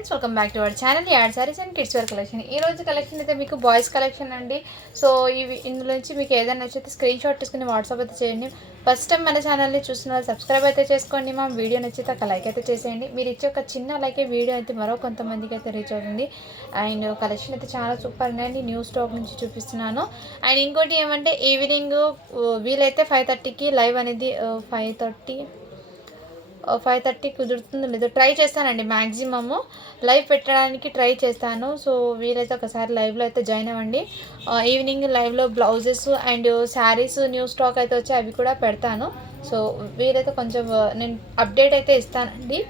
Friends, welcome back to our channel ad sarees and kids wear collection. ఈ రోజు collection అయితే మీకు బాయ్స్ కలెక్షన్ అండి. సో ఇందులో నుంచి మీకు ఏదైనా నచ్చితే స్క్రీన్ షాట్ తీసుకుని వాట్సాప్ అయితే చేయండి. ఫస్ట్ టైం మన ఛానల్ని చూస్తున్న వాళ్ళు సబ్స్క్రైబ్ అయితే చేసుకోండి. మా వీడియో నచ్చితే ఒక లైక్ అయితే చేసేయండి. మీరు ఇచ్చే ఒక చిన్న లైక్ వీడియో అయితే మరో కొంతమందికి అయితే రీచ్ అవుతుంది. అండ్ కలెక్షన్ అయితే చాలా సూపర్ ఉన్నాయండి. న్యూ స్టాక్ నుంచి చూపిస్తున్నాను. అండ్ ఇంకోటి ఏమంటే ఈవినింగ్ వీలైతే 5:30కి లైవ్ అనేది 5:30 కుదురుతుంది లేదా ట్రై చేస్తానండి. మ్యాక్సిమము లైవ్ పెట్టడానికి ట్రై చేస్తాను. సో వీలైతే ఒకసారి లైవ్లో అయితే జాయిన్ అవ్వండి. ఈవినింగ్ లైవ్లో blouses and saris new stock అయితే వచ్చి అవి కూడా పెడతాను. సో వీలైతే కొంచెం నేను అప్డేట్ అయితే ఇస్తానండి.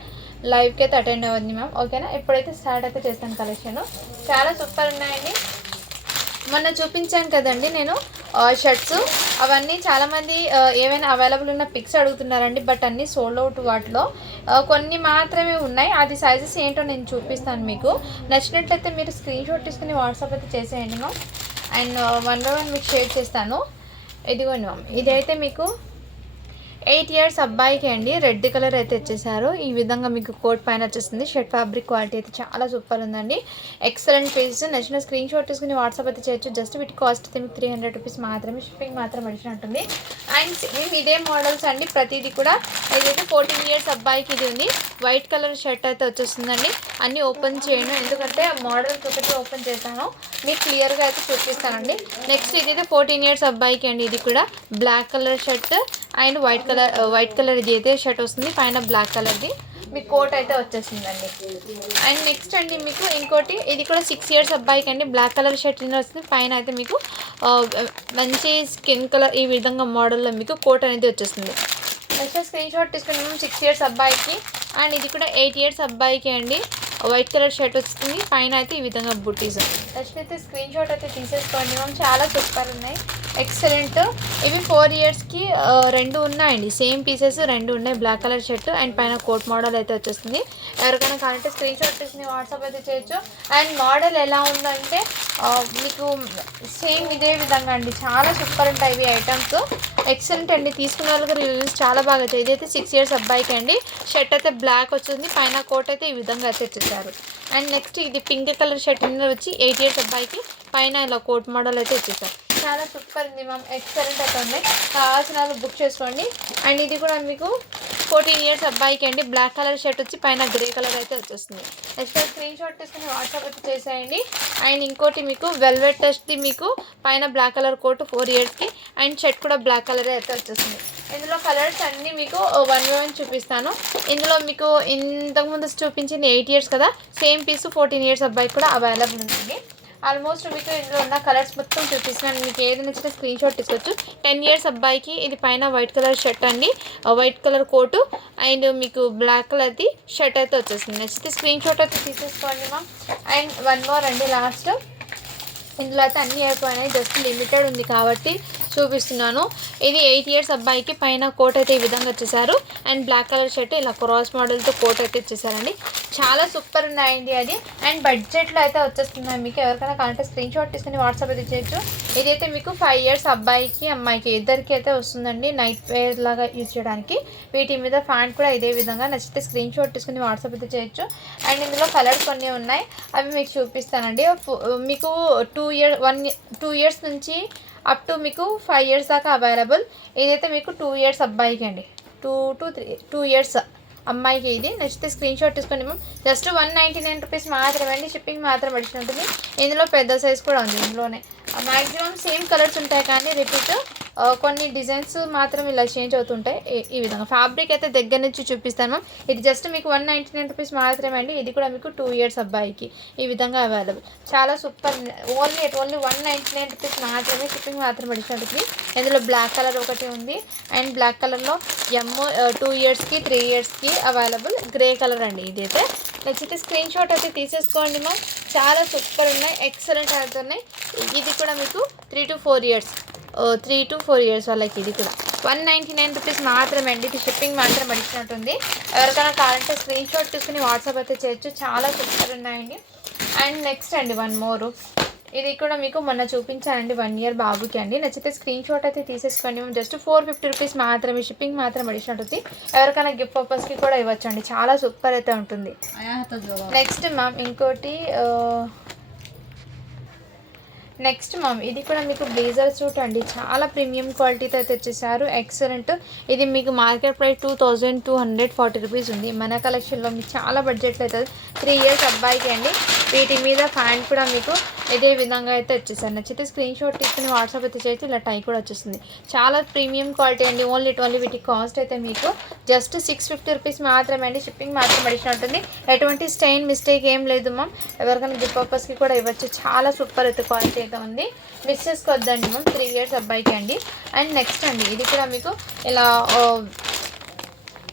లైవ్కి అయితే అటెండ్ అవ్వండి మ్యామ్, ఓకేనా. ఎప్పుడైతే స్టార్ట్ అయితే చేస్తాను. కలెక్షన్ చాలా సూపర్ ఉన్నాయండి. మొన్న చూపించాను కదండి నేను షర్ట్స్, అవన్నీ చాలామంది ఏమైనా అవైలబుల్ ఉన్న పిక్స్ అడుగుతున్నారండి. బట్ అన్నీ సోల్డ్ అవుట్. వాటిలో కొన్ని మాత్రమే ఉన్నాయి. అది సైజెస్ ఏంటో నేను చూపిస్తాను. మీకు నచ్చినట్లయితే మీరు స్క్రీన్ షాట్ తీసుకుని వాట్సాప్ అయితే చేసేయండి ma'am. And one by one మీకు షేర్ చేస్తాను. ఇదిగోండి మ్యామ్, ఇదైతే మీకు 8 years అబ్బాయికి అండి. రెడ్ కలర్ అయితే వచ్చేసారు. ఈ విధంగా మీకు కోట్ పైన వచ్చేస్తుంది. షర్ట్ ఫ్యాబ్రిక్ క్వాలిటీ అయితే చాలా సూపర్ ఉందండి. Excellent piece. నచ్చిన స్క్రీన్ షాట్ తీసుకుని వాట్సాప్ అయితే చేయొచ్చు. జస్ట్ వీటి కాస్ట్ అయితే మీకు 300 రూపీస్ మాత్రమే. షిప్పింగ్ మాత్రం అడిషన్ ఉంటుంది. అండ్ మేము ఇదే మోడల్స్ అండి ప్రతిదీ కూడా. ఇదైతే 14 years అబ్బాయికి ఇది ఉంది. వైట్ కలర్ షర్ట్ అయితే వచ్చేస్తుందండి. అన్నీ ఓపెన్ చేయను, ఎందుకంటే మోడల్స్ ఒకటి ఓపెన్ చేశాను. మీకు క్లియర్గా అయితే చూపిస్తానండి. నెక్స్ట్ ఇదైతే 14 years అబ్బాయికి అండి. ఇది కూడా black colour shirt and white colour ఇది అయితే షర్ట్ వస్తుంది. పైన బ్లాక్ కలర్ది మీకు కోట్ అయితే వచ్చేసిందండి. అండ్ నెక్స్ట్ అండి మీకు ఇంకోటి, ఇది కూడా 6 years అబ్బాయికి అండి. బ్లాక్ కలర్ షర్ట్ వస్తుంది. పైన అయితే మీకు మంచి స్కిన్ కలర్ ఈ విధంగా మోడల్లో మీకు కోట్ అనేది వచ్చేస్తుంది. నెక్స్ట్ స్క్రీన్ షాట్ తీసుకుని మేము 6 years అబ్బాయికి. అండ్ ఇది కూడా 8 years అబ్బాయికి అండి. వైట్ కలర్ షర్ట్ వస్తుంది. పైన అయితే ఈ విధంగా బుటీస్. నెక్స్ట్ అయితే స్క్రీన్ షాట్ అయితే తీసేసుకోండి మ్యామ్. చాలా సూపర్ ఉన్నాయి, ఎక్సలెంట్. ఇవి 4 yearsకి రెండు ఉన్నాయండి. సేమ్ పీసెస్ రెండు ఉన్నాయి. బ్లాక్ కలర్ షర్ట్ అండ్ పైన కోట్ మోడల్ అయితే వచ్చేస్తుంది. ఎవరికైనా కావాలంటే స్క్రీన్ షాట్ తీసుకుని వాట్సాప్ అయితే చేయొచ్చు. అండ్ మోడల్ ఎలా ఉందంటే మీకు సేమ్ ఇదే విధంగా అండి. చాలా సూపర్ ఉంటాయి ఇవి ఐటమ్స్. ఎక్సలెంట్ అండి. తీసుకున్న వాళ్ళకి రివ్యూస్ చాలా బాగా వచ్చాయి. ఇదైతే 6 years అబ్బాయికి అండి. షర్ట్ అయితే బ్లాక్ వచ్చింది. పైన కోట్ అయితే ఈ విధంగా అయితే వచ్చేసారు. అండ్ నెక్స్ట్ ఇది పింక్ కలర్ షర్ట్ వచ్చి 8 years అబ్బాయికి. పైన ఇలా కోట్ మోడల్ అయితే వచ్చేసారు. చాలా సూపర్ ఉంది మ్యామ్, ఎక్సలెంట్ అయితే ఉన్నాయి. కావాల్సిన వాళ్ళు బుక్ చేసుకోండి. అండ్ ఇది కూడా మీకు 14 years అబ్బాయికి అండి. బ్లాక్ కలర్ షర్ట్ వచ్చి పైన గ్రే కలర్ అయితే వచ్చేస్తుంది. నెక్స్ట్ స్క్రీన్ షాట్ తీసుకుని వాట్సాప్ అయితే చేసేయండి. అండ్ ఇంకోటి మీకు వెల్వెట్ టెస్ట్ది మీకు పైన బ్లాక్ కలర్ కోట్ 4 yearsకి. అండ్ షర్ట్ కూడా బ్లాక్ కలర్ అయితే వచ్చేస్తుంది. ఇందులో కలర్స్ అన్నీ మీకు 1 by 1 చూపిస్తాను. ఇందులో మీకు ఇంతకుముందు చూపించింది 8 years కదా, సేమ్ పీస్ 14 years అబ్బాయికి కూడా అవైలబుల్ ఉంటుంది. ఆల్మోస్ట్ మీకు ఇందులో ఉన్న కలర్స్ మొత్తం చూపిస్తున్నాను. మీకు ఏది నచ్చితే స్క్రీన్ షాట్ తీసుకోవచ్చు. 10 years అబ్బాయికి ఇది పైన వైట్ కలర్ షర్ట్ అండి. వైట్ కలర్ కోటు అండ్ మీకు బ్లాక్ కలర్ది షర్ట్ అయితే వచ్చేస్తుంది. నచ్చితే స్క్రీన్ షాట్ అయితే తీసేసుకోండి మ్యామ్. అండ్ వన్ మోర్ అండి లాస్ట్. ఇందులో అయితే అన్నీ అయిపోయినాయి. జస్ట్ లిమిటెడ్ ఉంది కాబట్టి చూపిస్తున్నాను. ఇది 8 years అబ్బాయికి. పైన కోట్ అయితే ఈ విధంగా వచ్చేసారు. అండ్ బ్లాక్ కలర్ షర్ట్ ఇలా క్రాస్ మోడల్తో కోట్ అయితే ఇచ్చేసారండి. చాలా సూపర్ ఉన్నాయండి అది. అండ్ బడ్జెట్లో అయితే వచ్చేస్తున్నాయి. మీకు ఎవరికైనా కావాలంటే స్క్రీన్ షాట్ తీసుకుని వాట్సాప్ అయితే చేయొచ్చు. ఇదైతే మీకు 5 years అబ్బాయికి అమ్మాయికి ఇద్దరికి అయితే వస్తుందండి. నైట్ వేర్ లాగా యూజ్ చేయడానికి. వీటి మీద ఫ్యాంట్ కూడా ఇదే విధంగా. నచ్చితే స్క్రీన్ షాట్ తీసుకుని వాట్సాప్ అయితే చేయొచ్చు. అండ్ ఇందులో కలర్స్ కొన్ని ఉన్నాయి, అవి మీకు చూపిస్తానండి. మీకు 2 years నుంచి అప్ టు మీకు 5 years దాకా అవైలబుల్. ఇదైతే మీకు 2 years అబ్బాయికి అండి. 2 years అమ్మాయికి ఇది. నచ్చితే స్క్రీన్ షాట్ తీసుకొని జస్ట్ 199 రూపీస్ మాత్రమే అండి. షిప్పింగ్ మాత్రం అడిషన్ ఉంటుంది. ఇందులో పెద్ద సైజ్ కూడా ఉంది. ఇందులోనే మ్యాక్సిమం సేమ్ కలర్స్ ఉంటాయి, కానీ రిపీట్ కొన్ని డిజైన్స్ మాత్రం ఇలా చేంజ్ అవుతుంటాయి. ఈ విధంగా ఫ్యాబ్రిక్ అయితే దగ్గర నుంచి చూపిస్తాను. ఇది జస్ట్ మీకు 199 రూపీస్ మాత్రమే అండి. ఇది కూడా మీకు 2 years అబ్బాయికి ఈ విధంగా అవైలబుల్. చాలా సూపర్. ఓన్లీ 199 రూపీస్ మాత్రమే. షిప్పింగ్ మాత్రం అడిగినట్టు. ఇందులో బ్లాక్ కలర్ ఒకటి ఉంది. అండ్ బ్లాక్ కలర్లో 2 yearsకి 3 yearsకి అవైలబుల్. గ్రే కలర్ అండి ఇదైతే. నచ్చితే స్క్రీన్ షాట్ అయితే తీసేసుకోండి మ్యామ్. చాలా సూపర్ ఉన్నాయి, ఎక్సలెంట్ అవుతున్నాయి. ఇది కూడా మీకు 3 to 4 years వాళ్ళకి. ఇది కూడా 199 రూపీస్ మాత్రమే అండి. ఇది షిప్పింగ్ మాత్రం అడిగినట్టుంది. ఎవరికైనా కావాలంటే స్క్రీన్ షాట్ తీసుకుని వాట్సాప్ అయితే చేయొచ్చు. చాలా సూపర్ ఉన్నాయండి. అండ్ నెక్స్ట్ అండి వన్ మోరు. ఇది కూడా మీకు మొన్న చూపించానండి 1 ఇయర్ బాబుకి అండి. నచ్చితే స్క్రీన్ షాట్ అయితే తీసేసుకోండి. జస్ట్ 450 రూపీస్ మాత్రమే, షిప్పింగ్ మాత్రం అడిషనల్ ఉంటుంది. ఎవరికైనా గిఫ్ట్ పర్పస్కి కూడా ఇవ్వచ్చండి, చాలా సూపర్ అయితే ఉంటుంది. నెక్స్ట్ మ్యామ్ ఇంకోటి ఇది కూడా మీకు బ్లేజర్ సూట్ అండి, చాలా ప్రీమియం క్వాలిటీతో అయితే తెచ్చేసారు. ఎక్సలెంట్. ఇది మీకు మార్కెట్ ప్రైస్ 2240 రూపీస్ ఉంది. మన కలెక్షన్లో మీకు చాలా బడ్జెట్లో అవుతుంది. 3 ఇయర్స్ అబ్బాయికి అండి. వీటి మీద ప్యాంట్ కూడా మీకు ఇదే విధంగా అయితే వచ్చేసారు. నచ్చితే స్క్రీన్ షాట్ తీసుకుని వాట్సాప్ అయితే చేసి ఇలా టై కూడా వచ్చేస్తుంది. చాలా ప్రీమియం క్వాలిటీ అండి. ఓన్లీ వీటి కాస్ట్ అయితే మీకు జస్ట్ 650 రూపీస్ మాత్రమే అండి. షిప్పింగ్ మాత్రం అడిషనల్ ఉంటుంది. ఎటువంటి స్టెయిన్ మిస్టేక్ ఏం లేదు మ్యామ్. ఎవరికైనా గిఫ్ట్ పర్పస్కి కూడా ఇవ్వచ్చు. చాలా సూపర్ అయితే క్వాలిటీ అయితే ఉంది. మిస్ చేసుకోవద్దండి మ్యామ్. 3 ఇయర్స్ అబ్బాయికి అండి. అండ్ నెక్స్ట్ అండి ఇది కూడా మీకు ఇలా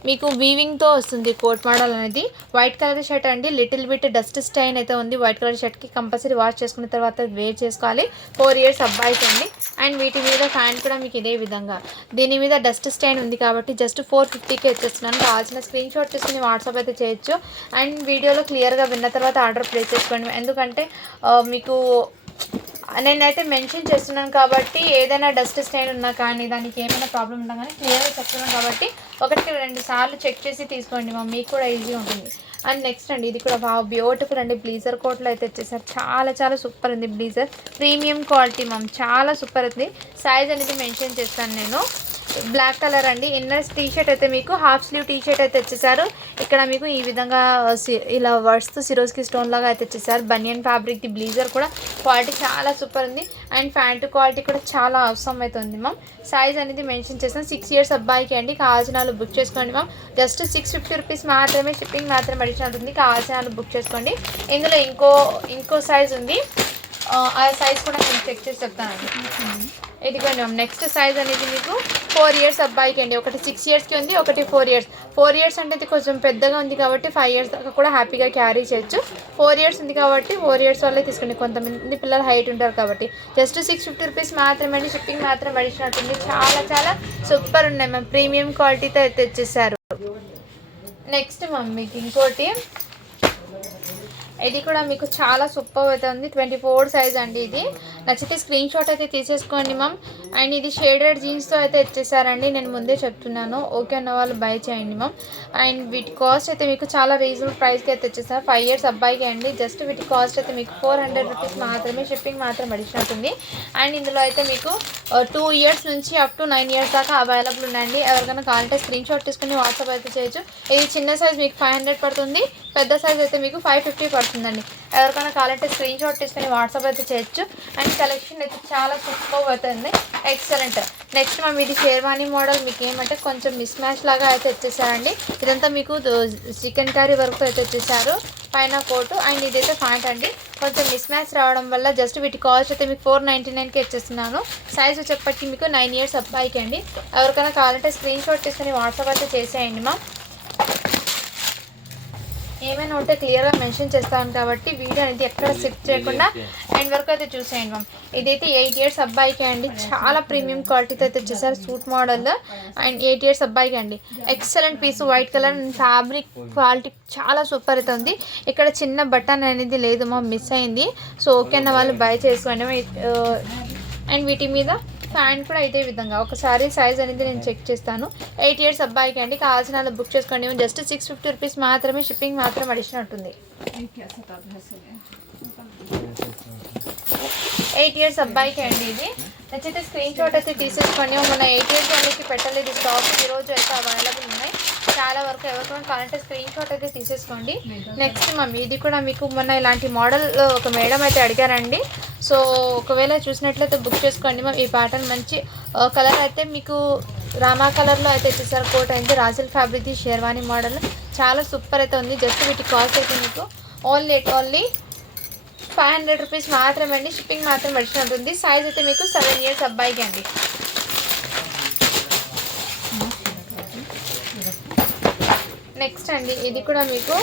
మీకు వీవింగ్తో వస్తుంది కోట్ మోడల్ అనేది. వైట్ కలర్ షర్ట్ అండి. లిటిల్ బిట్ డస్ట్ స్టైన్ అయితే ఉంది. వైట్ కలర్ షర్ట్కి కంపల్సరీ వాష్ చేసుకున్న తర్వాత వేర్ చేసుకోవాలి. 4 ఇయర్స్ అబ్బాయికి అండి. అండ్ వీటి మీద ప్యాంట్ కూడా మీకు ఇదే విధంగా, దీని మీద డస్ట్ స్టైన్ ఉంది కాబట్టి జస్ట్ 450కి వచ్చేస్తున్నాను. కావాల్సిన స్క్రీన్ షాట్ తీసుకుని వాట్సాప్ అయితే చేయొచ్చు. అండ్ వీడియోలో క్లియర్గా విన్న తర్వాత ఆర్డర్ ప్లేస్ చేసుకోండి. ఎందుకంటే మీకు నేనైతే మెన్షన్ చేస్తున్నాను కాబట్టి ఏదైనా డస్ట్ స్టైన్ ఉన్నా కానీ దానికి ఏమైనా ప్రాబ్లం ఉన్నా కానీ క్లియర్గా చెప్తున్నాను కాబట్టి 1-2 సార్లు చెక్ చేసి తీసుకోండి మ్యామ్, మీకు కూడా ఈజీగా ఉంటుంది. అండ్ నెక్స్ట్ అండి ఇది కూడా బ్యూటిఫుల్ అండి. బ్లీజర్ కోట్లో అయితే వచ్చేసారు. చాలా సూపర్ ఉంది బ్లీజర్. ప్రీమియం క్వాలిటీ మ్యామ్, చాలా సూపర్ ఉంది. సైజ్ అనేది మెన్షన్ చేస్తాను నేను. బ్లాక్ కలర్ అండి. ఇన్నర్ టీ షర్ట్ అయితే మీకు హాఫ్ స్లీవ్ టీ షర్ట్ అయితే వచ్చేసారు. ఇక్కడ మీకు ఈ విధంగా ఇలా వర్డ్స్తో సిరోస్కి స్టోన్ లాగా అయితే వచ్చేసారు. బనియన్ ఫ్యాబ్రిక్ది బ్లీజర్ కూడా క్వాలిటీ చాలా సూపర్ ఉంది. అండ్ ప్యాంట్ క్వాలిటీ కూడా చాలా అవసరం అయితే ఉంది మ్యామ్. సైజ్ అనేది మెన్షన్ చేస్తాను. 6 ఇయర్స్ అబ్బాయికి అండి. కావాల్సిన వాళ్ళు బుక్ చేసుకోండి మ్యామ్. జస్ట్ 650 రూపీస్ మాత్రమే, షిప్పింగ్ మాత్రం అడిషనల్ ఉంటుంది. కావాల్సిన వాళ్ళు బుక్ చేసుకోండి. ఇందులో ఇంకో సైజ్ ఉంది. ఆ సైజ్ కూడా నేను చెక్ చేసి చెప్తానండి. ఇదిగోండి మ్యామ్. నెక్స్ట్ సైజ్ అనేది మీకు 4 ఇయర్స్ అబ్బాయికి అండి. ఒకటి 6 ఇయర్స్కి ఉంది, ఒకటి 4 ఇయర్స్. 4 ఇయర్స్ అంటే ఇది కొంచెం పెద్దగా ఉంది కాబట్టి 5 ఇయర్స్ దాకా కూడా హ్యాపీగా క్యారీ చేయొచ్చు. 4 ఇయర్స్ ఉంది కాబట్టి 4 ఇయర్స్ వాళ్ళే తీసుకోండి. కొంతమంది పిల్లలు హైట్ ఉంటారు కాబట్టి జస్ట్ 650 రూపీస్ మాత్రమే అండి. షిప్పింగ్ మాత్రం అడిషనల్ ఉంటుంది. చాలా సూపర్ ఉన్నాయి మ్యామ్. ప్రీమియం క్వాలిటీతో అయితే వచ్చేసారు. నెక్స్ట్ మ్యామ్ మీకు ఇంకోటి, ఇది కూడా మీకు చాలా సూపర్ అయితే ఉంది. 24 సైజ్ అండి. ఇది నచ్చితే స్క్రీన్ షాట్ అయితే తీసేసుకోండి మ్యామ్. అండ్ ఇది షేడెడ్ జీన్స్తో అయితే వచ్చేసారండి. నేను ముందే చెప్తున్నాను, ఓకే అన్న వాళ్ళు బై చేయండి మ్యామ్. అండ్ వీటి కాస్ట్ అయితే మీకు చాలా రీజనబుల్ ప్రైస్కి అయితే వచ్చేసారు. 5 ఇయర్స్ అబ్బాయికి అండి. జస్ట్ వీటి కాస్ట్ అయితే మీకు 400 రూపీస్ మాత్రమే, షిప్పింగ్ మాత్రం అడిషనల్ ఉంటుంది. అండ్ ఇందులో అయితే మీకు 2 ఇయర్స్ నుంచి అప్ టు 9 ఇయర్స్ దాకా అవైలబుల్ ఉన్నాయండి. ఎవరికైనా కావాలంటే స్క్రీన్ షాట్ తీసుకుని వాట్సాప్ అయితే చేయొచ్చు. ఇది చిన్న సైజ్ మీకు 500 పడుతుంది. పెద్ద సైజ్ అయితే మీకు 550 పడుతుందండి. ఎవరికైనా కావాలంటే స్క్రీన్ షాట్ తీసుకుని వాట్సాప్ అయితే చేయొచ్చు. అండ్ కలెక్షన్ అయితే చాలా సూపర్ అవుతుంది. ఎక్సలెంట్. నెక్స్ట్ మ్యామ్ ఇది షేర్వానీ మోడల్. మీకు ఏమంటే కొంచెం మిస్ మ్యాచ్ లాగా అయితే వచ్చేసారండి. ఇదంతా మీకు చికెన్ కర్రీ వరకు అయితే వచ్చేసారు. పైన కోటు అండ్ ఇదైతే ప్యాంట్ అండి. కొంచెం మిస్ మ్యాచ్ రావడం వల్ల జస్ట్ వీటి కాస్ట్ అయితే మీకు 499కి ఇచ్చేస్తున్నాను. సైజ్ వచ్చేప్పటికి మీకు 9 ఇయర్స్ అబ్బాయికి అండి. ఎవరికైనా కావాలంటే స్క్రీన్ షాట్ తీసుకుని వాట్సాప్ అయితే చేసేయండి మ్యామ్. ఏమైనా ఉంటే క్లియర్గా మెన్షన్ చేస్తాను కాబట్టి వీడియో అనేది ఎక్కడ స్కిప్ చేయకుండా ఎండ్ వరకు అయితే చూసేయండి మ్యామ్. ఇదైతే 8 ఇయర్స్ అబ్బాయికి అండి. చాలా ప్రీమియం క్వాలిటీతో అయితే వచ్చేసారు. సూట్ మోడల్ అండ్ 8 ఇయర్స్ అబ్బాయికి అండి. Excellent piece. White colour and fabric quality చాలా సూపర్ అయితే ఉంది. ఇక్కడ చిన్న బటన్ అనేది లేదు మ్యామ్, మిస్ అయింది. సో ఓకే అన్న వాళ్ళు బై చేసుకోండి. అండ్ వీటి మీద ఫ్యాంట్ కూడా ఇదే విధంగా. ఒకసారి సైజ్ అనేది నేను చెక్ చేస్తాను. 8 ఇయర్స్ అబ్బాయికి అండి. కావాల్సిన వాళ్ళు బుక్ చేసుకోండి. జస్ట్ 650 రూపీస్ మాత్రమే, షిప్పింగ్ మాత్రం అడిషనల్ ఉంటుంది. 8 ఇయర్స్ అబ్బాయికి అండి. ఇది నచ్చితే స్క్రీన్ షాట్ అయితే తీసేసుకోండి. మన 8 ఇయర్స్ వాళ్ళకి పెట్టలేదు స్టాక్. ఈరోజు అయితే అవైలబుల్ ఉన్నాయి చాలా వరకు. ఎవరికైనా కావాలంటే స్క్రీన్ షాట్ అయితే తీసేసుకోండి. నెక్స్ట్ మమ్మీ ఇది కూడా మీకు మొన్న ఇలాంటి మోడల్ ఒక మేడం అయితే అడిగారండి. సో ఒకవేళ చూసినట్లయితే బుక్ చేసుకోండి మ్యామ్. ఈ ప్యాటర్న్ మంచి కలర్ అయితే మీకు రామా కలర్లో అయితే వచ్చేసారు. కోట్ అయితే రాజల్ ఫ్యాబ్రిక్ది షేర్వానీ మోడల్ చాలా సూపర్ అయితే ఉంది. జస్ట్ వీటి కాస్ట్ అయితే మీకు ఓన్లీ 500 రూపీస్ మాత్రమే అండి. షిప్పింగ్ మాత్రం అడిషనల్ ఉంటుంది. సైజ్ అయితే మీకు 7 ఇయర్స్ అబ్బాయికి అండి. నెక్స్ట్ అండి ఇది కూడా మీకు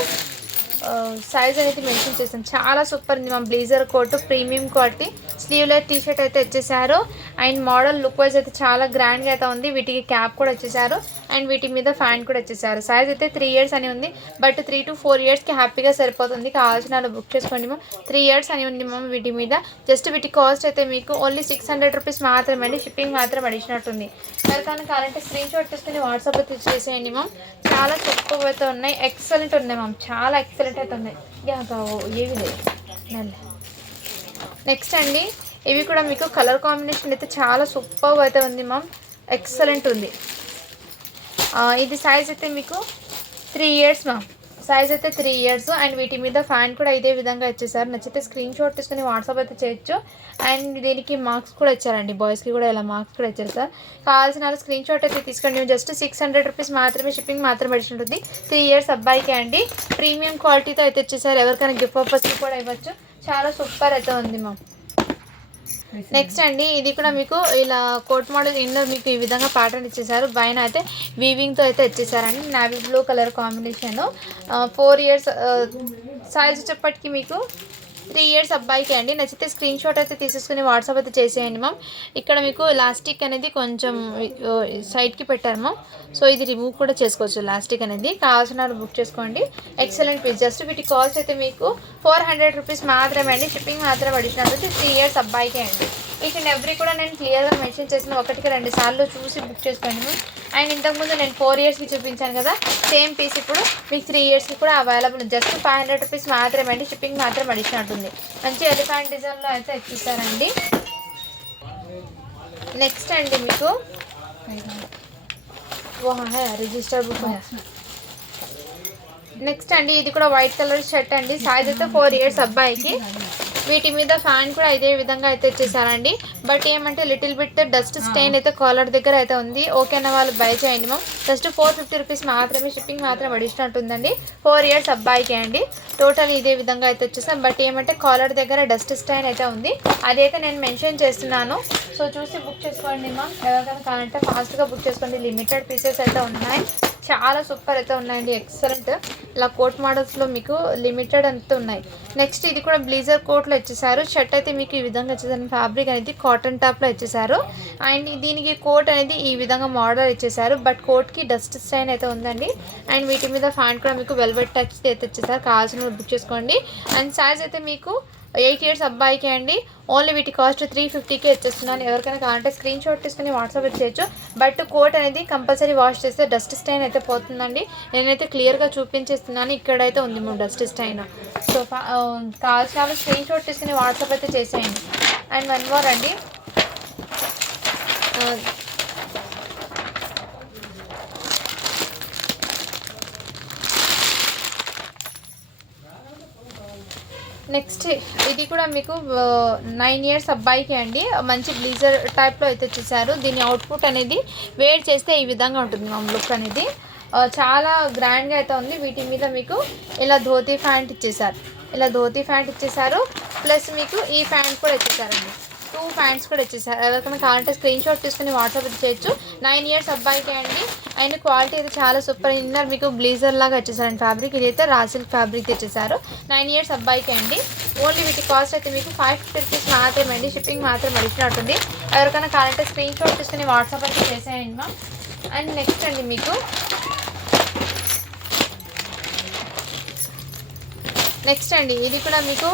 సైజ్ అనేది మెన్షన్ చేస్తాను. చాలా సూపర్ ఉంది మా blazer coat. Premium quality sleeveless T shirt అయితే వచ్చేసారు. అండ్ మోడల్ లుక్ వైజ్ అయితే చాలా గ్రాండ్గా అయితే ఉంది. వీటికి క్యాప్ కూడా వచ్చేసారు. అండ్ వీటి మీద ఫ్యాన్ కూడా ఇచ్చేసారు. సైజ్ అయితే 3 ఇయర్స్ అని ఉంది, బట్ 3 to 4 ఇయర్స్కి హ్యాపీగా సరిపోతుంది. కావాల్సిన వాళ్ళు బుక్ చేసుకోండి మ్యామ్. 3 ఇయర్స్ అని ఉంది మ్యామ్ వీటి మీద. జస్ట్ వీటి కాస్ట్ అయితే మీకు ఓన్లీ 600 రూపీస్ మాత్రమే అండి. షిప్పింగ్ మాత్రం అడిగినట్టుంది. ఎవరికైనా కావాలంటే స్క్రీన్ షాట్ తీసుకుని వాట్సాప్ అయితే చేసేయండి మ్యామ్. చాలా తక్కువ అయితే ఉన్నాయి, ఎక్సలెంట్ ఉన్నాయి మ్యామ్, చాలా ఎక్సలెంట్ అయితే ఉన్నాయి. ఏవి లేదు. నెక్స్ట్ అండి, ఇవి కూడా మీకు కలర్ కాంబినేషన్ అయితే చాలా సూపర్గా అయితే ఉంది మ్యామ్, ఎక్సలెంట్ ఉంది. ఇది సైజ్ అయితే మీకు 3 ఇయర్స్ మ్యామ్. సైజ్ అయితే 3 ఇయర్స్. అండ్ వీటి మీద ఫ్యాన్ కూడా ఇదే విధంగా ఇచ్చేసారు. నచ్చితే స్క్రీన్ షాట్ తీసుకుని వాట్సాప్ అయితే చేయొచ్చు. అండ్ దీనికి మార్క్స్ కూడా ఇచ్చారండి, బాయ్స్కి కూడా ఇలా మార్క్స్ కూడా ఇచ్చారు సార్. కావాల్సిన వాళ్ళు స్క్రీన్ షాట్ అయితే తీసుకోండి. జస్ట్ 600 రూపీస్ మాత్రమే, షిప్పింగ్ మాత్రం అడిషన్ ఉంటుంది. 3 ఇయర్స్ అబ్బాయికి అండి. ప్రీమియం క్వాలిటీతో అయితే ఇచ్చేసారు. ఎవరికైనా గిఫ్ట్ పర్పస్కి కూడా ఇవ్వచ్చు. చాలా సూపర్ అయితే ఉంది మ్యామ్. నెక్స్ట్ అండి, ఇది కూడా మీకు ఇలా కోట్ మోడల్ ఇన్నర్ మీకు ఈ విధంగా ప్యాటర్న్ ఇచ్చేసారు. పైన అయితే వీవింగ్తో అయితే ఇచ్చేసారండి. Navy blue colour combination. 4 years size వచ్చేప్పటికి మీకు 3 ఇయర్స్ అబ్బాయికి అండి. నచ్చితే స్క్రీన్ షాట్ అయితే తీసేసుకుని వాట్సాప్ అయితే చేసేయండి మ్యామ్. ఇక్కడ మీకు లాస్టిక్ అనేది కొంచెం సైడ్కి పెట్టారు మ్యామ్. సో ఇది రిమూవ్ కూడా చేసుకోవచ్చు లాస్టిక్ అనేది. కావాల్సిన బుక్ చేసుకోండి. Excellent piece. జస్ట్ వీటి కాస్ట్ అయితే మీకు 400 రూపీస్ మాత్రమే అండి. షిప్పింగ్ మాత్రం అడిషనల్ అయితే 3 ఇయర్స్ అబ్బాయికి అండి. ఈచ్ అండ్ ఎవ్రీ కూడా నేను క్లియర్గా మెన్షన్ చేసిన 1కి 2 సార్లు చూసి బుక్ చేసుకోండి మ్యామ్. అండ్ ఇంతకుముందు నేను 4 ఇయర్స్కి చూపించాను కదా, సేమ్ పీస్ ఇప్పుడు మీకు 3 ఇయర్స్కి కూడా అవైలబుల్. జస్ట్ 500 రూపీస్ మాత్రమే అండి. షిప్పింగ్ మాత్రం అడిషనల్ ఉంటుంది. మంచి ఎలిఫెంట్ డిజైన్లో అయితే ఇచ్చేసారండి. నెక్స్ట్ అండి మీకు రిజిస్టర్ బుక్. నెక్స్ట్ అండి, ఇది కూడా వైట్ కలర్ షర్ట్ అండి. సైజ్ అయితే 4 ఇయర్స్ అబ్బాయికి. వీటి మీద ఫ్యాన్ కూడా ఇదే విధంగా అయితే ఇచ్చేసారండి. బట్ ఏమంటే లిటిల్ బిట్ డస్ట్ స్టెయిన్ అయితే కాలర్ దగ్గర అయితే ఉంది. ఓకేనా వాళ్ళు బై చేయండి మ్యామ్. జస్ట్ 450 రూపీస్ మాత్రమే. షిప్పింగ్ మాత్రం అడిషనల్ ఉంటుందండి. 4 ఇయర్స్ అబ్బాయికి అండి. టోటల్ ఇదే విధంగా అయితే వచ్చేసాం. బట్ ఏమంటే కాలర్ దగ్గర డస్ట్ స్టెయిన్ అయితే ఉంది, అదైతే నేను మెన్షన్ చేస్తున్నాను. సో చూసి బుక్ చేసుకోండి మ్యామ్. ఎవరికైనా కావాలంటే ఫాస్ట్గా బుక్ చేసుకోండి. లిమిటెడ్ పీసెస్ అయితే ఉన్నాయి. చాలా సూపర్ అయితే ఉన్నాయండి, ఎక్సలెంట్. ఇలా కోట్ మోడల్స్లో మీకు లిమిటెడ్ అంతా ఉన్నాయి. నెక్స్ట్ ఇది కూడా బ్లీజర్ కోట్లో ఇచ్చేసారు. షర్ట్ అయితే మీకు ఈ విధంగా వచ్చేసారు. ఫ్యాబ్రిక్ అనేది కాటన్ టాప్లో ఇచ్చేసారు. అండ్ దీనికి కోట్ అనేది ఈ విధంగా మోడల్ ఇచ్చేసారు. బట్ కోట్కి డస్ట్ స్టైన్ అయితే ఉందండి. అండ్ వీటి మీద ఫ్యాన్ కూడా మీకు వెల్వెట్ టచ్ అయితే ఇచ్చేసారు. కావాల్సిన బుక్ చేసుకోండి. అండ్ సైజ్ అయితే మీకు 8 ఇయర్స్ అబ్బాయికి అండి. ఓన్లీ వీటి కాస్ట్ 350కే ఇచ్చేస్తున్నాను. ఎవరికైనా కావాలంటే స్క్రీన్ షాట్ తీసుకుని వాట్సాప్ చేయొచ్చు. బట్ కోట్ అనేది కంపల్సరీ వాష్ చేస్తే డస్ట్ స్టైన్ అయితే పోతుందండి. నేనైతే క్లియర్గా చూపించేస్తున్నాను. ఇక్కడైతే ఉంది మన డస్ట్ స్టైన్. సో కావాల్సిన వాళ్ళు స్క్రీన్ షాట్ తీసుకుని వాట్సాప్ అయితే చేసేయండి. అండ్ 1 మోర్ అండి, నెక్స్ట్ ఇది కూడా మీకు 9 ఇయర్స్ అబ్బాయికి అండి. మంచి బ్లీజర్ టైప్లో అయితే వచ్చేసారు. దీని అవుట్పుట్ అనేది వేర్ చేస్తే ఈ విధంగా ఉంటుంది మా లుక్ అనేది. చాలా గ్రాండ్గా అయితే ఉంది. వీటి మీద మీకు ఇలా ధోతీ ప్యాంట్ ఇచ్చేసారు. ఇలా ధోతీ ప్యాంట్ ఇచ్చేసారు. ప్లస్ మీకు ఈ ప్యాంట్ కూడా ఇచ్చేసారండి. 2 ప్యాంట్స్ కూడా ఇచ్చేసారు. ఎవరికైనా కావాలంటే స్క్రీన్ షాట్ తీసుకుని వాట్సాప్ చేయొచ్చు. 9 ఇయర్స్ అబ్బాయికి అండి. అండ్ క్వాలిటీ అయితే చాలా సూపర్. ఇన్నర్ మీకు బ్లీజర్ లాగా వచ్చేసారండి ఫ్యాబ్రిక్. ఇదైతే రా సిల్క్ ఫ్యాబ్రిక్ తెచ్చేసారు. 9 ఇయర్స్ అబ్బాయికి అండి. ఓన్లీ వీటి కాస్ట్ అయితే మీకు 550 రూపీస్ మాత్రమే అండి. షిప్పింగ్ మాత్రం అడిగినట్టుంది. ఎవరికైనా కావాలంటే స్క్రీన్ షాట్ తీసుకుని వాట్సాప్ అయితే చేసేయండి మ్యామ్. అండ్ నెక్స్ట్ అండి మీకు ఇది కూడా మీకు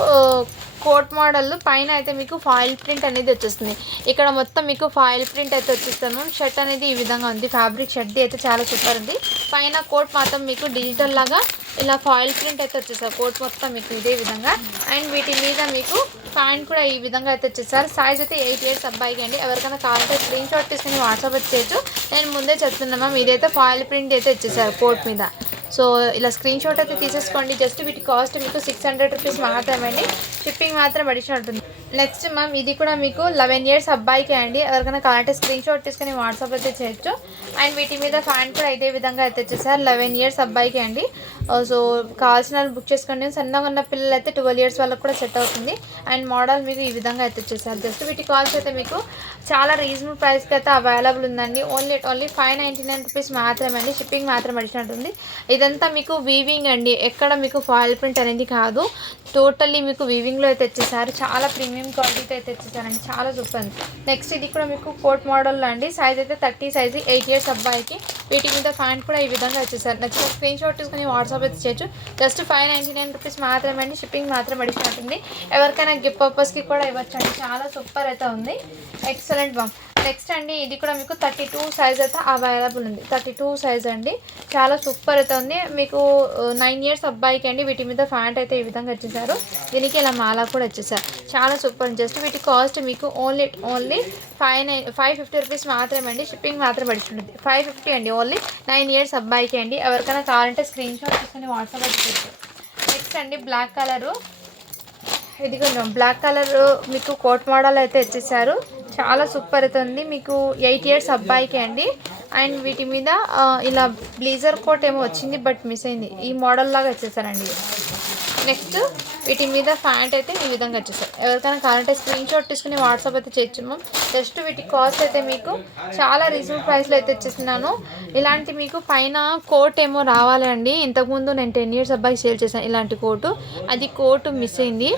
కోట్ మోడల్ పైన అయితే మీకు ఫాయిల్ ప్రింట్ అనేది వచ్చేస్తుంది. ఇక్కడ మొత్తం మీకు ఫాయిల్ ప్రింట్ అయితే వచ్చేస్తాను. షర్ట్ అనేది ఈ విధంగా ఉంది. ఫ్యాబ్రిక్ షర్ట్ది అయితే చాలా సూపర్ ఉంది. పైన కోట్ మాత్రం మీకు డిజిటల్ లాగా ఇలా ఫాయిల్ ప్రింట్ అయితే వచ్చేసారు. కోట్ మొత్తం మీకు ఇదే విధంగా. అండ్ వీటి మీద మీకు ప్యాంట్ కూడా ఈ విధంగా అయితే వచ్చేసారు. సైజ్ అయితే 8 ఇయర్స్ అబ్బాయికి అండి. ఎవరికైనా కావాలంటే స్క్రీన్ షాట్ తీసుకుని వాట్సాప్ అయితే చేయొచ్చు. నేను ముందే చెప్తున్నామా, ఇదైతే ఫాయిల్ ప్రింట్ అయితే వచ్చేసారు కోట్ మీద. సో ఇలా స్క్రీన్ షాట్ అయితే తీసేసుకోండి. జస్ట్ వీటి కాస్ట్ మీకు 600 రూపీస్ మాత్రమే. షిప్పింగ్ మాత్రం అడిషన్ ఉంటుంది. నెక్స్ట్ మ్యామ్ ఇది కూడా మీకు 11 ఇయర్స్ అబ్బాయికి అండి. ఎవరికైనా కావాలంటే స్క్రీన్ షాట్ తీసుకుని వాట్సాప్ అయితే చేయొచ్చు. అండ్ వీటి మీద ఫ్యాన్ కూడా ఇదే విధంగా అయితే వచ్చేసారు. 11 ఇయర్స్ అబ్బాయికి అండి. సో కావాల్సిన బుక్ చేసుకోండి. సన్నగా ఉన్న పిల్లలు అయితే 12 ఇయర్స్ వాళ్ళకి కూడా సెట్ అవుతుంది. అండ్ మోడల్ మీకు ఈ విధంగా అయితే వచ్చేసారు. జస్ట్ వీటి కాస్ట్ అయితే మీకు చాలా రీజనబుల్ ప్రైస్కి అయితే అవైలబుల్ ఉందండి. ఓన్లీ 599 రూపీస్ మాత్రమే అండి. షిప్పింగ్ మాత్రం అడిషన్ ఉంటుంది. ఇదంతా మీకు వీవింగ్ అండి. ఎక్కడ మీకు ఫాయిల్ ప్రింట్ అనేది కాదు. టోటల్లీ మీకు వీవింగ్లో అయితే తెచ్చేసారు. చాలా ప్రీమియం క్వాలిటీతో అయితే తెచ్చేసారండి. చాలా సూపర్ ఉంది. నెక్స్ట్ ఇది కూడా మీకు కోట్ మోడల్లో అండి. సైజ్ అయితే 30 సైజు, 8 ఇయర్స్ అబ్బాయికి. వీటి మీద ప్యాంట్ కూడా ఈ విధంగా వచ్చేసారు. నచ్చిన స్క్రీన్ షాట్ తీసుకుని వాట్సాప్ అయితే చేయొచ్చు. జస్ట్ 599 రూపీస్ మాత్రమే అండి. షిప్పింగ్ మాత్రం అడిగినట్టుంది. ఎవరికైనా గిఫ్ట్ పర్పస్కి కూడా ఇవ్వచ్చు అండి. చాలా సూపర్ అయితే ఉంది. Excellent balm. నెక్స్ట్ అండి ఇది కూడా మీకు 32 సైజ్ అయితే అవైలబుల్ ఉంది. 32 సైజ్ అండి. చాలా సూపర్ అయితే ఉంది. మీకు 9 ఇయర్స్ అబ్బాయికి అండి. వీటి మీద ప్యాంట్ అయితే ఈ విధంగా వచ్చేసారు. దీనికి ఇలా మాలా కూడా వచ్చేసారు. చాలా సూపర్. జస్ట్ వీటి కాస్ట్ మీకు ఓన్లీ 550 రూపీస్ మాత్రమే అండి. షిప్పింగ్ మాత్రం పడుతుంది. 550 అండి. ఓన్లీ 9 ఇయర్స్ అబ్బాయికి అండి. ఎవరికైనా కావాలంటే స్క్రీన్ షాట్ తీసుకుని వాట్సాప్ వచ్చేసారు. నెక్స్ట్ అండి బ్లాక్ కలరు. ఇది కొంచెం బ్లాక్ కలర్ మీకు కోట్ మోడల్ అయితే వచ్చేసారు. చాలా సూపర్ అయితే ఉంది. మీకు 8 ఇయర్స్ అబ్బాయికి అండి. అండ్ వీటి మీద ఇలా బ్లేజర్ కోట్ ఏమో వచ్చింది బట్ మిస్ అయింది. ఈ మోడల్ లాగా వచ్చేసారండి. నెక్స్ట్ వీటి మీద ప్యాంట్ అయితే ఈ విధంగా వచ్చేసారు. ఎవరికైనా కావాలంటే స్క్రీన్ షాట్ తీసుకుని వాట్సాప్ అయితే చేయొచ్చు. జస్ట్ వీటి కాస్ట్ అయితే మీకు చాలా రీజనబుల్ ప్రైస్లో అయితే వచ్చేస్తున్నాను. ఇలాంటి మీకు పైన కోట్ ఏమో రావాలండి. ఇంతకుముందు నేను 10 ఇయర్స్ అబ్బాయి సేల్ చేశాను ఇలాంటి కోటు. అది కోటు మిస్ అయింది.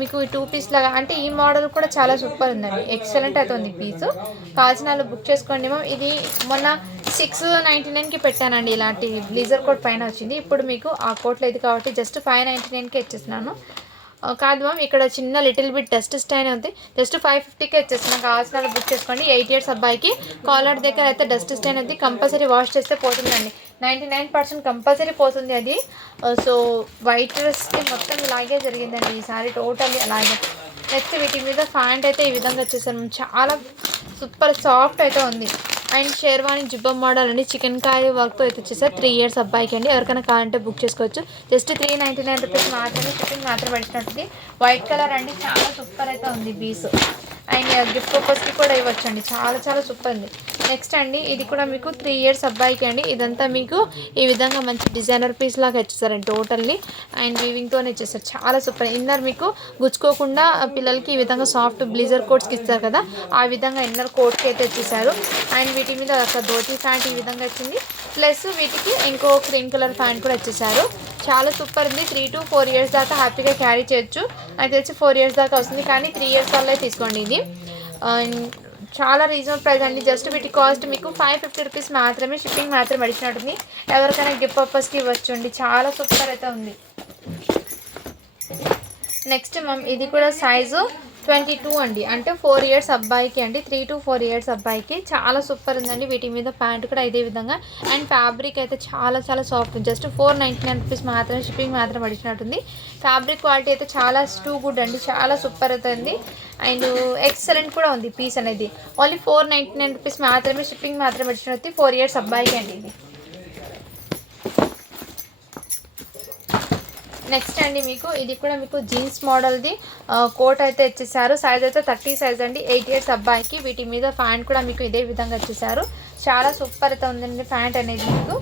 మీకు ఈ 2 పీస్ లాగా అంటే ఈ మోడల్ కూడా చాలా సూపర్ ఉందండి. ఎక్సలెంట్ అయితే ఉంది పీసు. కావాల్సిన వాళ్ళు బుక్ చేసుకోండి. ఇది మొన్న 699కి పెట్టానండి. ఇలాంటి బ్లేజర్ కోట్ పైన వచ్చింది. ఇప్పుడు మీకు ఆ కోట్ లేదు కాబట్టి జస్ట్ 599కే ఇచ్చేస్తున్నాను. కాదు మ్యామ్, ఇక్కడ చిన్న లిటిల్ బిట్ డస్ట్ స్టైన్ ఉంది. జస్ట్ 550కే ఇచ్చేస్తున్నాను. కావాల్సిన వాళ్ళు బుక్ చేసుకోండి. 8 ఇయర్స్ అబ్బాయికి. కాలర్ దగ్గర అయితే డస్ట్ స్టైన్ ఉంది. కంపల్సరీ వాష్ చేస్తే పోతుందండి. 99% కంపల్సరీ పోతుంది అది. సో వైట్ డ్రెస్కి మొత్తం ఇలాగే జరిగిందండి ఈసారి. టోటల్లీ అలాగే. నెక్స్ట్ వీటి మీద ప్యాంట్ అయితే ఈ విధంగా వచ్చేసాను. చాలా సూపర్ సాఫ్ట్ అయితే ఉంది. అండ్ షేర్వాణి జుబ్బా మోడల్ అండి. చికెన్ కారీ వర్క్తో అయితే వచ్చేసారు. 3 ఇయర్స్ అబ్బాయికి అండి. ఎవరికైనా కావాలంటే బుక్ చేసుకోవచ్చు. జస్ట్ 399 రూపీస్ మాత్రమే. షిప్పింగ్ మాత్రం పడినట్టుంది. వైట్ కలర్ అండి. చాలా సూపర్ అయితే ఉంది పీస్. అండ్ గిఫ్ట్ పర్పస్కి కూడా ఇవ్వచ్చు అండి. చాలా చాలా సూపర్ ఉంది. నెక్స్ట్ అండి ఇది కూడా మీకు 3 ఇయర్స్ అబ్బాయికి అండి. ఇదంతా మీకు ఈ విధంగా మంచి డిజైనర్ పీస్ లాగా ఇచ్చేసారండి టోటల్లీ. అండ్ వీవింగ్తోనే ఇచ్చేసారు. చాలా సూపర్. ఇన్నర్ మీకు గుచ్చుకోకుండా పిల్లలకి ఈ విధంగా సాఫ్ట్ బ్లేజర్ కోట్స్కి ఇస్తారు కదా, ఆ విధంగా ఇన్నర్ కోట్కి అయితే ఇచ్చేసారు. అండ్ వీటి మీద ఒక ధోతి ప్యాంట్ ఈ విధంగా వచ్చింది. ప్లస్ వీటికి ఇంకో క్రీమ్ కలర్ ప్యాంట్ కూడా ఇచ్చేసారు. చాలా సూపర్ ఉంది. 3 to 4 ఇయర్స్ దాకా హ్యాపీగా క్యారీ చేయొచ్చు. నాకు తెలిసి 4 ఇయర్స్ దాకా వస్తుంది, కానీ 3 ఇయర్స్ వల్లే తీసుకోండి ఇది. చాలా రీజనబుల్ ప్రైస్ అండి. జస్ట్ వీటి కాస్ట్ మీకు 550 రూపీస్ మాత్రమే. షిప్పింగ్ మాత్రం పడిచినట్టుంది. ఎవరికైనా గిఫ్ట్ పర్పస్కి ఇవ్వచ్చు అండి. చాలా సూపర్ అయితే ఉంది. నెక్స్ట్ ఇది కూడా సైజు 22 అండి. అంటే 4 ఇయర్స్ అబ్బాయికి అండి. 3 to 4 ఇయర్స్ అబ్బాయికి. చాలా సూపర్ ఉందండి. వీటి మీద ప్యాంట్ కూడా ఇదే విధంగా. అండ్ ఫ్యాబ్రిక్ అయితే చాలా చాలా సాఫ్ట్. జస్ట్ 499 రూపీస్ మాత్రమే. షిప్పింగ్ మాత్రం పడిచినట్టుంది. ఫ్యాబ్రిక్ క్వాలిటీ అయితే చాలా టూ గుడ్ అండి. చాలా సూపర్ అవుతుంది. అండ్ ఎక్సలెంట్ కూడా ఉంది పీస్ అనేది. ఓన్లీ 499 రూపీస్ మాత్రమే. షిప్పింగ్ మాత్రం పడిచినట్టు. 4 ఇయర్స్ అబ్బాయికి అండి ఇది. నెక్స్ట్ అండి మీకు ఇది కూడా మీకు జీన్స్ మోడల్ది కోట్ అయితే ఇచ్చేసారు. సైజ్ అయితే 30 సైజ్ అండి. 8 ఇయర్స్ అబ్బాయికి. వీటి మీద ప్యాంట్ కూడా మీకు ఇదే విధంగా ఇచ్చేసారు. చాలా సూపర్ అయితే ఉందండి ప్యాంట్ అనేది మీకు.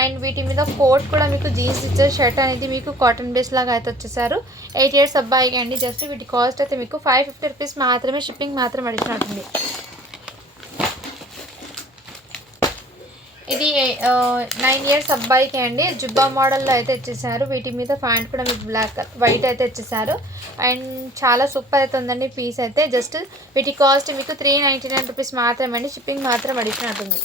అండ్ వీటి మీద కోట్ కూడా మీకు జీన్స్ ఇచ్చారు. షర్ట్ అనేది మీకు కాటన్ బేస్ లాగా అయితే వచ్చేసారు. 8 ఇయర్స్ అబ్బాయికి అండి. జస్ట్ వీటి కాస్ట్ అయితే మీకు 550 రూపీస్ మాత్రమే. షిప్పింగ్ మాత్రం అడిగినట్టుంది. ఇది 9 ఇయర్స్ అబ్బాయికి అండి. జుబ్బా మోడల్లో అయితే ఇచ్చేసారు. వీటి మీద ప్యాంట్ కూడా మీకు వైట్ అయితే ఇచ్చేసారు. అండ్ చాలా సూపర్ అయితే ఉందండి పీస్ అయితే. జస్ట్ వీటి కాస్ట్ మీకు 399 రూపీస్ మాత్రమే అండి. షిప్పింగ్ మాత్రం అడిగినట్టుంది.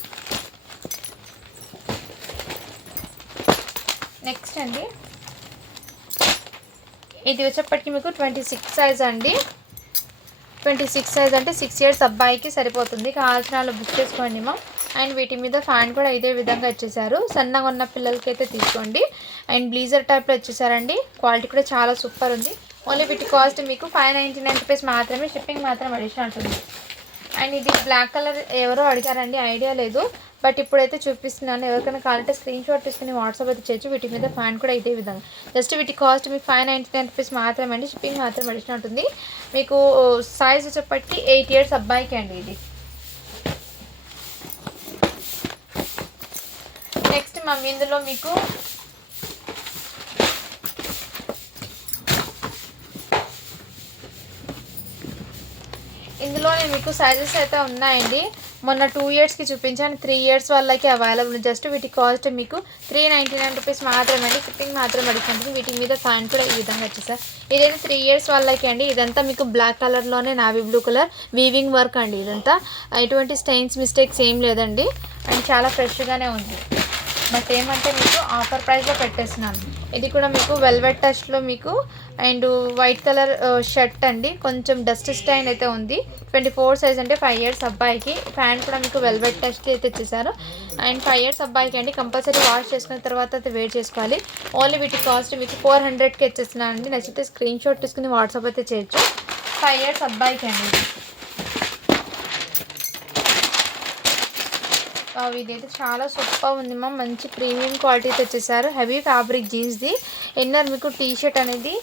నెక్స్ట్ అండి ఇది వచ్చేప్పటికి మీకు 26 సైజ్ అండి. 26 సైజ్ అంటే 6 ఇయర్స్ అబ్బాయికి సరిపోతుంది. కావాల్సిన వాళ్ళు బుక్ చేసుకోండి మా. అండ్ వీటి మీద ఫ్యాన్ కూడా ఇదే విధంగా ఇచ్చేసారు. సన్నగా ఉన్న పిల్లలకి అయితే తీసుకోండి. అండ్ బ్లేజర్ టైప్లో ఇచ్చేసారండి. క్వాలిటీ కూడా చాలా సూపర్ ఉంది. ఓన్లీ వీటి కాస్ట్ మీకు 599 రూపీస్ మాత్రమే. షిప్పింగ్ మాత్రం అడిషనల్ ఉంటుంది. అండ్ ఇది బ్లాక్ కలర్ ఎవరో అడిగారండి, ఐడియా లేదు, బట్ ఇప్పుడైతే చూపిస్తున్నాను. ఎవరికైనా కావాలంటే స్క్రీన్ షాట్ తీసుకుని వాట్సాప్ అయితే చేయొచ్చు. వీటి మీద ఫ్యాన్ కూడా ఇదే విధంగా. జస్ట్ వీటి కాస్ట్ మీకు 599 రూపీస్ మాత్రమే అండి. షిప్పింగ్ మాత్రం అడిషనల్ ఉంటుంది. మీకు సైజ్ వచ్చేప్పటికి 8 ఇయర్స్ అబ్బాయికి అండి ఇది. నెక్స్ట్ ఇందులో మీకు ఇందులోనే మీకు సైజెస్ అయితే ఉన్నాయండి. మొన్న 2 ఇయర్స్కి చూపించాను, 3 ఇయర్స్ వాళ్ళకి అవైలబుల్. జస్ట్ వీటి కాస్ట్ మీకు 399 రూపీస్ మాత్రమే అండి. షిప్పింగ్ మాత్రం అడుగుతుంది. వీటి మీద ఫ్యాన్ కూడా ఈ విధంగా వచ్చేసారు. ఇదైతే 3 ఇయర్స్ వాళ్ళకి అండి. ఇదంతా మీకు బ్లాక్ కలర్లోనే navy blue colour weaving work అండి. ఇదంతా ఎటువంటి స్టెయిన్స్ మిస్టేక్స్ ఏం లేదండి. అండ్ చాలా ఫ్రెష్గానే ఉంది. బట్ ఏమంటే మీకు ఆఫర్ ప్రైస్లో పెట్టేస్తున్నాను. ఇది కూడా మీకు వెల్వెట్ టచ్లో మీకు అండ్ వైట్ కలర్ షర్ట్ అండి. కొంచెం డస్ట్ స్టైన్ అయితే ఉంది. 24 సైజ్ అంటే 5 ఇయర్స్ అబ్బాయికి. ప్యాంట్ కూడా మీకు వెల్వెట్ టచ్కి అయితే ఇచ్చేసారు. అండ్ 5 ఇయర్స్ అబ్బాయికి అండి. కంపల్సరీ వాష్ చేసుకున్న తర్వాత అయితే వేర్ చేసుకోవాలి. ఓన్లీ వీటి కాస్ట్ మీకు 400కి ఇచ్చేస్తున్నాను అండి. నచ్చితే స్క్రీన్ షాట్ తీసుకుని వాట్సాప్ అయితే చేయొచ్చు. 5 ఇయర్స్ అబ్బాయికి అండి. ఇదైతే చాలా సూపర్ ఉంది మా. మంచి ప్రీమియం క్వాలిటీ తెచ్చేసారు. హెవీ ఫ్యాబ్రిక్ జీన్స్ది. ఇన్నర్ మీకు టీ షర్ట్ అనేది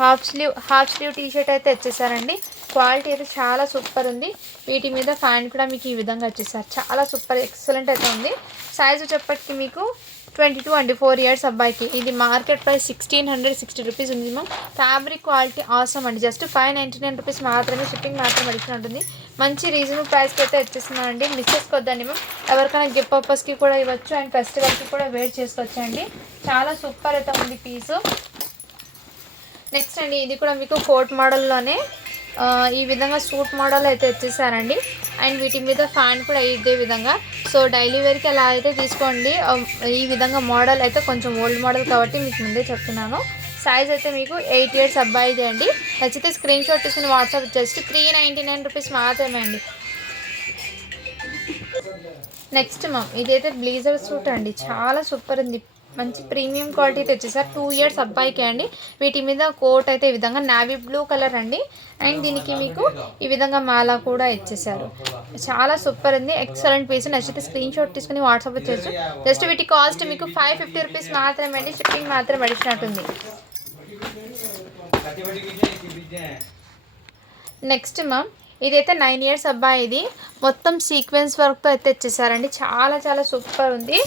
హాఫ్ స్లీవ్ టీ షర్ట్ అయితే వచ్చేసారండి. క్వాలిటీ అయితే చాలా సూపర్ ఉంది. వీటి మీద ఫ్యాన్ కూడా మీకు ఈ విధంగా వచ్చేసారు. చాలా సూపర్ ఎక్సలెంట్ అయితే ఉంది. సైజు చెప్పటికి మీకు 22 అండి. 4 ఇయర్స్ అబ్బాయికి. ఇది మార్కెట్ ప్రైస్ 1660 రూపీస్ ఉంది మ్యామ్. ఫ్యాబ్రిక్ క్వాలిటీ ఆసమ్ అండి. జస్ట్ 599 రూపీస్ మాత్రమే. షిప్పింగ్ మాత్రం అడిగిన ఉంటుంది. మంచి రీజనబుల్ ప్రైస్కి అయితే వచ్చేస్తున్నానండి. మిస్ చేసుకోవద్దండి మ్యామ్. ఎవరికైనా గిఫ్ట్ పర్పస్కి కూడా ఇవ్వచ్చు అండ్ ఫెస్టివల్కి కూడా వేర్ చేసుకోవచ్చు అండి. చాలా సూపర్ అయితే ఉంది పీసు. నెక్స్ట్ అండి ఇది కూడా మీకు కోట్ మోడల్లోనే ఈ విధంగా సూట్ మోడల్ అయితే వచ్చేసారండి. అండ్ వీటి మీద ఫ్యాన్ కూడా ఇదే విధంగా. సో డైలీ వేర్కి అలా అయితే తీసుకోండి. ఈ విధంగా మోడల్ అయితే కొంచెం ఓల్డ్ మోడల్ కాబట్టి మీకు ముందే చెప్తున్నాను. సైజ్ అయితే మీకు 8 ఇయర్స్ అబ్బాయిదే అండి. నచ్చితే స్క్రీన్ షాట్ తీసుకుని వాట్సాప్ జస్ట్ 399 రూపీస్ మాత్రమే అండి. నెక్స్ట్ మ్యామ్ ఇదైతే బ్లీజర్ సూట్ అండి. చాలా సూపర్ ఉంది. మంచి ప్రీమియం క్వాలిటీ తెచ్చేసారు. 2 ఇయర్స్ అబ్బాయికి అండి. వీటి మీద కోట్ అయితే ఈ విధంగా నావీ బ్లూ కలర్ అండి. అండ్ దీనికి మీకు ఈ విధంగా మాల కూడా ఇచ్చేసారు. చాలా సూపర్ ఉంది. Excellent piece. నచ్చితే స్క్రీన్ షాట్ తీసుకుని వాట్సాప్ చేయొచ్చు. జస్ట్ వీటి కాస్ట్ మీకు 550 రూపీస్ మాత్రమే అండి. షిప్పింగ్ మాత్రం అడిగినట్టుంది. నెక్స్ట్ మ్యామ్ ఇదైతే 9 ఇయర్స్ అబ్బాయి. ఇది మొత్తం సీక్వెన్స్ వర్క్తో అయితే ఇచ్చేసారండి. చాలా చాలా సూపర్ ఉంది.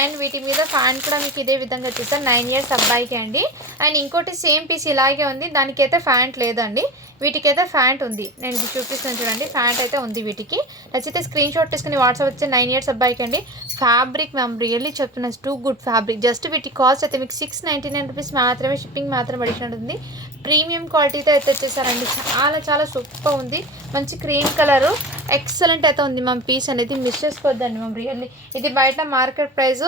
అండ్ వీటి మీద ఫ్యాన్ కూడా మీకు ఇదే విధంగా వచ్చేసారు. 9 ఇయర్స్ అబ్బాయికి అండి. అండ్ ఇంకోటి సేమ్ పీస్ ఇలాగే ఉంది. దానికైతే ఫ్యాంట్ లేదండి. వీటికైతే ఫ్యాంట్ ఉంది. నేను చూపిస్తాను చూడండి. ఫ్యాంట్ అయితే ఉంది వీటికి. నచ్చితే స్క్రీన్ షాట్ తీసుకుని వాట్సాప్ వచ్చే 9 ఇయర్స్ అబ్బాయికి అండి. ఫ్యాబ్రిక్ మ్యామ్ రియల్లీ చెప్తున్నాను, టూ గుడ్ ఫ్యాబ్రిక్. జస్ట్ వీటి కాస్ట్ అయితే మీకు 699 రూపీస్ మాత్రమే. షిప్పింగ్ మాత్రం అడిషనల్ ఉంది. ప్రీమియం క్వాలిటీతో అయితే వచ్చేసారండి. చాలా చాలా సూపర్ ఉంది. మంచి క్రీమ్ కలరు ఎక్సలెంట్ అయితే ఉంది మ్యామ్. పీస్ అనేది మిస్ చేసుకోవద్దండి మ్యామ్ రియల్లీ. ఇది బయట మార్కెట్ ప్రైస్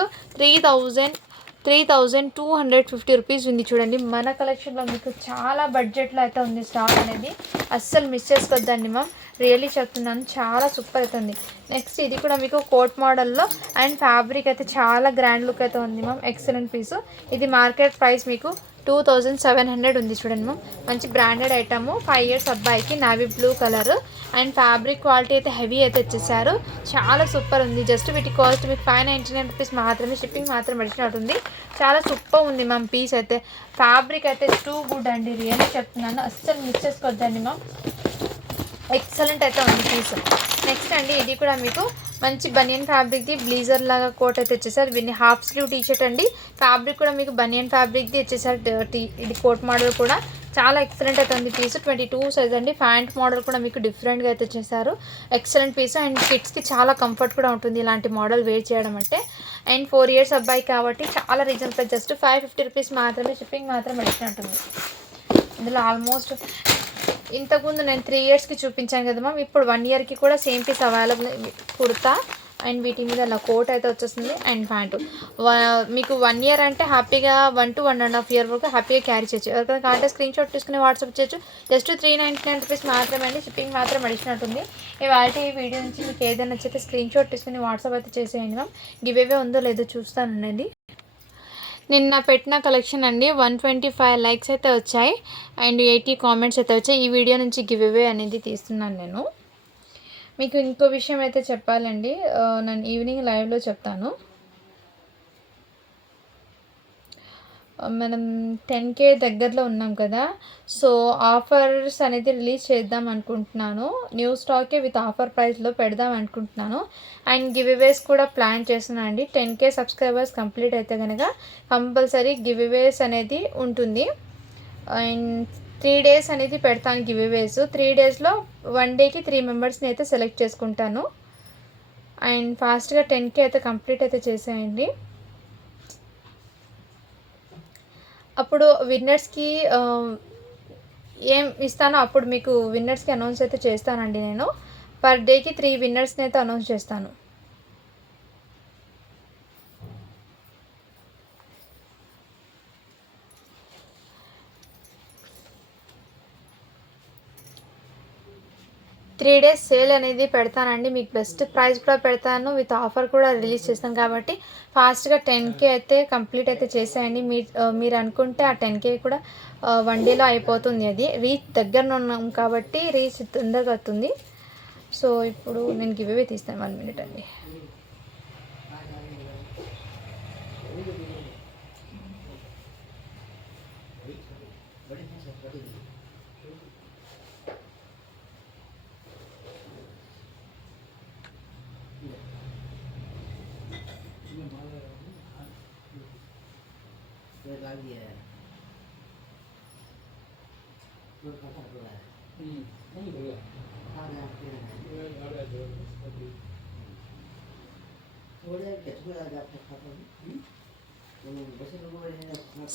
3250 రూపీస్ ఉంది. చూడండి మన కలెక్షన్లో మీకు చాలా బడ్జెట్లో అయితే ఉంది స్టాక్ అనేది. అస్సలు మిస్ చేసుకోవద్దండి మ్యామ్ రియల్లీ చెప్తున్నాను. చాలా సూపర్ అయితే ఉంది. నెక్స్ట్ ఇది కూడా మీకు కోట్ మోడల్లో అండ్ ఫ్యాబ్రిక్ అయితే చాలా గ్రాండ్ లుక్ అయితే ఉంది మ్యామ్. ఎక్సలెంట్ పీసు. ఇది మార్కెట్ ప్రైస్ మీకు 2700 ఉంది. చూడండి మ్యామ్ మంచి బ్రాండెడ్ ఐటమ్. 5 ఇయర్స్ అబ్బాయికి navy blue colour and fabric quality అయితే హెవీ అయితే వచ్చేసారు. చాలా సూపర్ ఉంది. జస్ట్ వీటి కాస్ట్ మీకు 599 రూపీస్ మాత్రమే. షిప్పింగ్ మాత్రం అడిగినట్టుంది. చాలా సూపర్ ఉంది మ్యామ్ పీస్ అయితే. ఫ్యాబ్రిక్ అయితే టూ గుడ్ అండి రియల్లీ చెప్తున్నాను. అస్సలు మిస్ చేసుకోవద్దండి మ్యామ్. ఎక్సలెంట్ అయితే ఉంది పీస్. నెక్స్ట్ అండి ఇది కూడా మీకు మంచి బనియన్ ఫ్యాబ్రిక్ది బ్లీజర్ లాగా కోట్ అయితే వచ్చేసారు. దీన్ని హాఫ్ స్లీవ్ టీ షర్ట్ అండి. ఫ్యాబ్రిక్ కూడా మీకు బనియన్ ఫ్యాబ్రిక్ది వచ్చేసారు. ఇది కోట్ మోడల్ కూడా చాలా ఎక్సలెంట్ అయితే ఉంది పీస్. 22 సైజ్ అండి. ప్యాంట్ మోడల్ కూడా మీకు డిఫరెంట్గా అయితే వచ్చేసారు. Excellent piece. అండ్ కిడ్స్కి చాలా కంఫర్ట్ కూడా ఉంటుంది ఇలాంటి మోడల్ వేర్ చేయడం అంటే. అండ్ 4 ఇయర్స్ అబ్బాయి కాబట్టి చాలా రీజనబుల్. జస్ట్ 550 రూపీస్ మాత్రమే. షిప్పింగ్ మాత్రం అడిగినట్టుంది. ఇందులో ఆల్మోస్ట్ ఇంతకుముందు నేను 3 ఇయర్స్కి చూపించాను కదా మ్యామ్. ఇప్పుడు 1 ఇయర్కి కూడా same piece available. Kurta and వీటి మీద అలా కోట్ అయితే వచ్చేస్తుంది అండ్ ప్యాంటు. మీకు 1 ఇయర్ అంటే హ్యాపీగా 1 to 1.5 ఇయర్ వరకు హ్యాపీగా క్యారీ చేయొచ్చు. ఎవరికైనా కాంటే స్క్రీన్ షాట్ తీసుకుని వాట్సాప్ చేయొచ్చు. జస్ట్ 399 రూపీస్ మాత్రమే అండి. షిప్పింగ్ మాత్రం అడిగినట్టుంది. ఇవాళ ఈ వీడియో నుంచి మీకు ఏదైనా నచ్చితే స్క్రీన్ షాట్ తీసుకుని వాట్సాప్ అయితే చేసేయండి మ్యామ్. గివ్ అవే ఉందో లేదో చూస్తానండి. నిన్న పెట్టిన కలెక్షన్ అండి 125 లైక్స్ అయితే వచ్చాయి అండ్ 80 కామెంట్స్ అయితే వచ్చాయి. ఈ వీడియో నుంచి గివ్ అవే అనేది తీస్తున్నాను నేను. మీకు ఇంకో విషయం అయితే చెప్పాలండి. నేను ఈవినింగ్ లైవ్లో చెప్తాను. మనం 10K దగ్గరలో ఉన్నాం కదా. సో ఆఫర్స్ అనేది రిలీజ్ చేద్దాం అనుకుంటున్నాను. న్యూ స్టాకే విత్ ఆఫర్ ప్రైస్లో పెడదాం అనుకుంటున్నాను. అండ్ గివ్ అవేస్ కూడా ప్లాన్ చేస్తున్నాను అండి. 10K సబ్స్క్రైబర్స్ కంప్లీట్ అయితే కనుక కంపల్సరీ గివ్ అవేస్ అనేది ఉంటుంది. అండ్ 3 డేస్ అనేది పెడతాను గివ్ అవేస్. 3 డేస్లో 1 డేకి 3 మెంబర్స్ని అయితే సెలెక్ట్ చేసుకుంటాను. అండ్ ఫాస్ట్గా 10K అయితే కంప్లీట్ అయితే చేసేయండి. అప్పుడు విన్నర్స్కి ఏం ఇస్తానో అప్పుడు మీకు విన్నర్స్కి అనౌన్స్ అయితే చేస్తానండి. నేను పర్ డేకి 3 విన్నర్స్ని అయితే అనౌన్స్ చేస్తాను. త్రీ డేస్ సేల్ అనేది పెడతానండి. మీకు బెస్ట్ ప్రైస్ కూడా పెడతాను, విత్ ఆఫర్ కూడా రిలీజ్ చేస్తాను. కాబట్టి ఫాస్ట్గా 10K అయితే కంప్లీట్ అయితే చేసేయండి. మీరు అనుకుంటే ఆ 10K కూడా 1 డేలో అయిపోతుంది. అది రీచ్ దగ్గర ఉన్నాం కాబట్టి రీచ్ తొందరగా అవుతుంది. సో ఇప్పుడు నేను గివ్ అవే తీస్తాను. 1 మినిట్ అండి.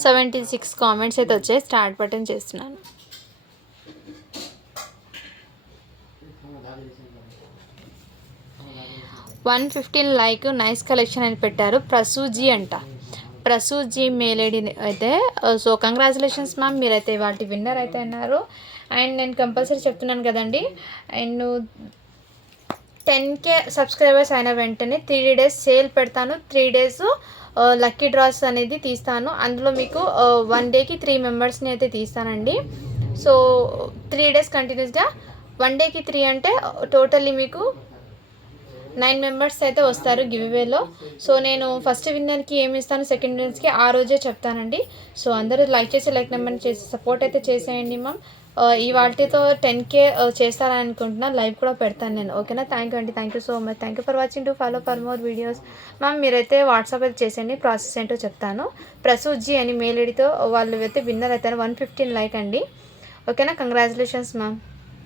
$76 కామెంట్స్ అయితే వచ్చాయి. స్టార్ట్ బటన్ చేస్తున్నాను. 115 లైక్, నైస్ కలెక్షన్ అని పెట్టారు. ప్రసూజీ అంట, ప్రసూజీ మేలేడి అయితే. సో కంగ్రాచులేషన్స్ మ్యామ్, మీరైతే వాటి విన్నర్ అయితే అన్నారు. అండ్ నేను కంపల్సరీ చెప్తున్నాను కదండి. అండ్ 10K సబ్స్క్రైబర్స్ అయిన వెంటనే 3 డేస్ సేల్ పెడతాను. 3 డేస్ లక్కీ డ్రాస్ అనేది తీస్తాను. అందులో మీకు 1 డేకి 3 మెంబర్స్ని అయితే తీస్తానండి. సో 3 డేస్ కంటిన్యూస్గా 1 డేకి 3 అంటే టోటల్లీ మీకు 9 మెంబర్స్ అయితే వస్తారు గివ్వేలో. సో నేను ఫస్ట్ విన్నర్కి ఏమి ఇస్తాను, సెకండ్ విన్నర్స్కి ఆ రోజే చెప్తానండి. సో అందరూ లైక్ చేసి లైక్ నెంబర్ చేసి సపోర్ట్ అయితే చేసేయండి మ్యామ్. ఈ వాటితో 10K చేస్తారని అనుకుంటున్నా. లైవ్ కూడా పెడతాను నేను. ఓకేనా? థ్యాంక్ యూ అండి. Thank you so much. Thank you for watching. To follow for more videos. Ma'am మీరైతే వాట్సాప్ అయితే చేసేయండి. ప్రాసెస్ ఏంటో చెప్తాను. ప్రసూజీ అని మెయిల్ ఐడితో వాళ్ళు అయితే విన్నర్ అవుతారు. 115 లైక్ అండి. ఓకేనా? Congratulations ma'am.